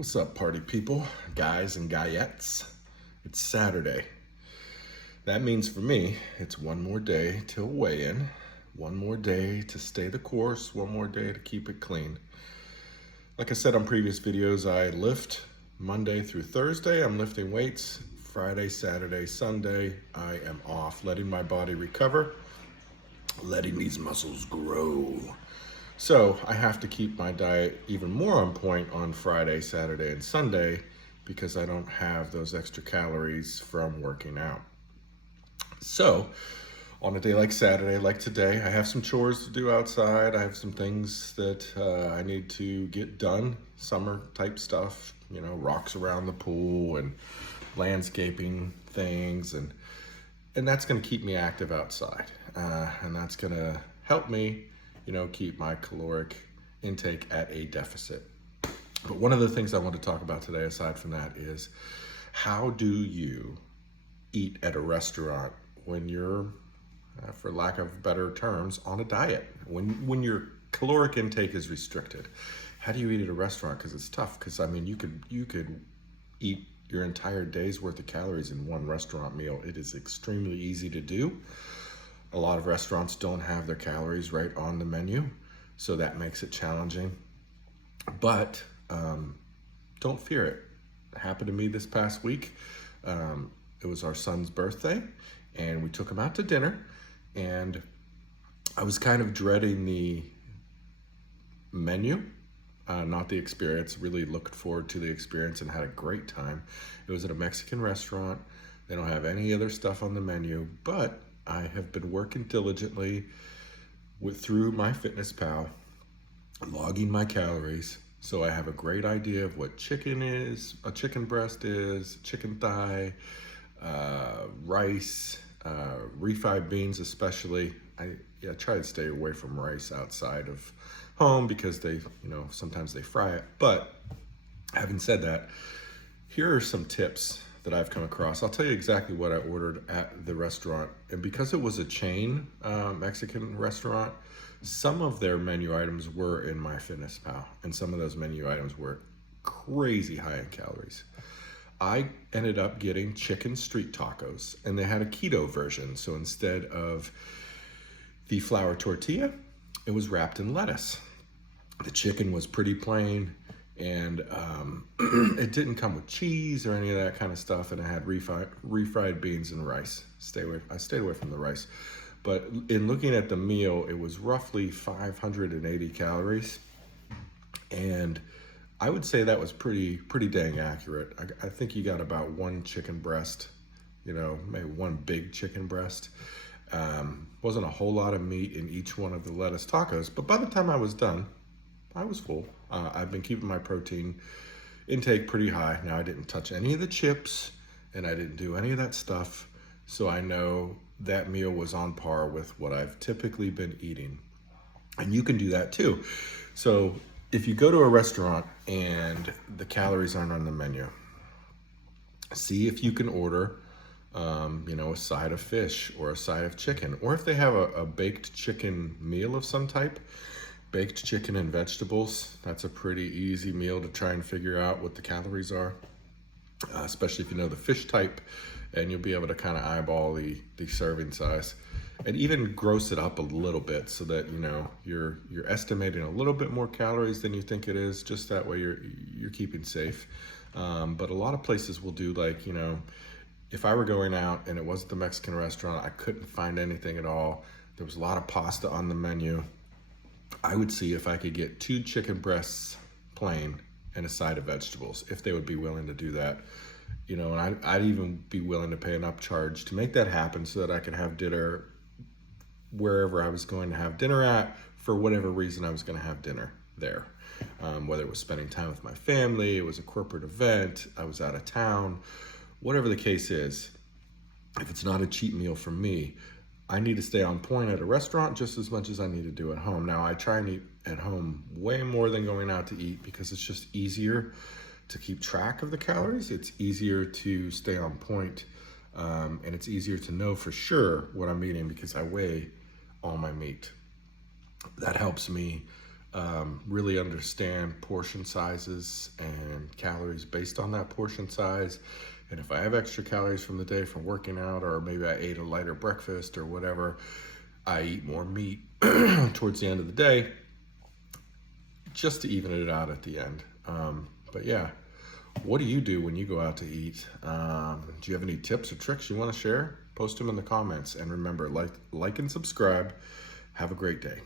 What's up, party people, guys and guyettes? It's Saturday. That means for me, it's one more day till weigh-in, one more day to stay the course, one more day to keep it clean. Like I said on previous videos, I lift Monday through Thursday. I'm lifting weights. Friday, Saturday, Sunday, I am off, letting my body recover, letting these muscles grow. So I have to keep my diet even more on point on Friday, Saturday, and Sunday because I don't have those extra calories from working out. So on a day like Saturday, like today, I have some chores to do outside. I have some things that I need to get done, summer type stuff, rocks around the pool and landscaping things. And that's gonna keep me active outside. And that's gonna help me keep my caloric intake at a deficit. But one of the things I want to talk about today, aside from that, is how do you eat at a restaurant when you're, for lack of better terms, on a diet? When your caloric intake is restricted, how do you eat at a restaurant? Because it's tough. Because you could eat your entire day's worth of calories in one restaurant meal. It is extremely easy to do. A lot of restaurants don't have their calories right on the menu, so that makes it challenging. But don't fear it. It happened to me this past week. It was our son's birthday, and we took him out to dinner, and I was kind of dreading the menu, not the experience. Really looked forward to the experience and had a great time. It was at a Mexican restaurant. They don't have any other stuff on the menu, but I have been working diligently through MyFitnessPal, logging my calories, so I have a great idea of what chicken is, a chicken breast is, chicken thigh, rice, refried beans especially. I try to stay away from rice outside of home because they, sometimes they fry it. But having said that, here are some tips that I've come across. I'll tell you exactly what I ordered at the restaurant. And because it was a chain Mexican restaurant, some of their menu items were in MyFitnessPal, and some of those menu items were crazy high in calories. I ended up getting chicken street tacos, and they had a keto version. So instead of the flour tortilla, it was wrapped in lettuce. The chicken was pretty plain, and it didn't come with cheese or any of that kind of stuff, and it had refried beans and rice. I stayed away from the rice. But in looking at the meal, it was roughly 580 calories, and I would say that was pretty dang accurate. I think you got about one chicken breast, maybe one big chicken breast. Wasn't a whole lot of meat in each one of the lettuce tacos, but by the time I was done, I was full. I've been keeping my protein intake pretty high. Now, I didn't touch any of the chips, and I didn't do any of that stuff, so I know that meal was on par with what I've typically been eating. And you can do that too. So if you go to a restaurant and the calories aren't on the menu, see if you can order a side of fish or a side of chicken, or if they have a baked chicken meal of some type. Baked chicken and vegetables, that's a pretty easy meal to try and figure out what the calories are, especially if you know the fish type, and you'll be able to kind of eyeball the serving size and even gross it up a little bit so that you're estimating a little bit more calories than you think it is. Just that way you're keeping safe. But a lot of places will do, like, if I were going out and it wasn't the Mexican restaurant, I couldn't find anything at all, there was a lot of pasta on the menu, I would see if I could get 2 chicken breasts plain and a side of vegetables, if they would be willing to do that. And I'd even be willing to pay an upcharge to make that happen so that I could have dinner wherever I was going to have dinner at, for whatever reason I was going to have dinner there. Whether it was spending time with my family, it was a corporate event, I was out of town, whatever the case is, if it's not a cheat meal for me, I need to stay on point at a restaurant just as much as I need to do at home. Now, I try and eat at home way more than going out to eat because it's just easier to keep track of the calories. It's easier to stay on point, and it's easier to know for sure what I'm eating because I weigh all my meat. That helps me really understand portion sizes and calories based on that portion size. And if I have extra calories from the day from working out, or maybe I ate a lighter breakfast or whatever, I eat more meat towards the end of the day just to even it out at the end. But yeah, what do you do when you go out to eat? Do you have any tips or tricks you want to share? Post them in the comments. And remember, like and subscribe. Have a great day.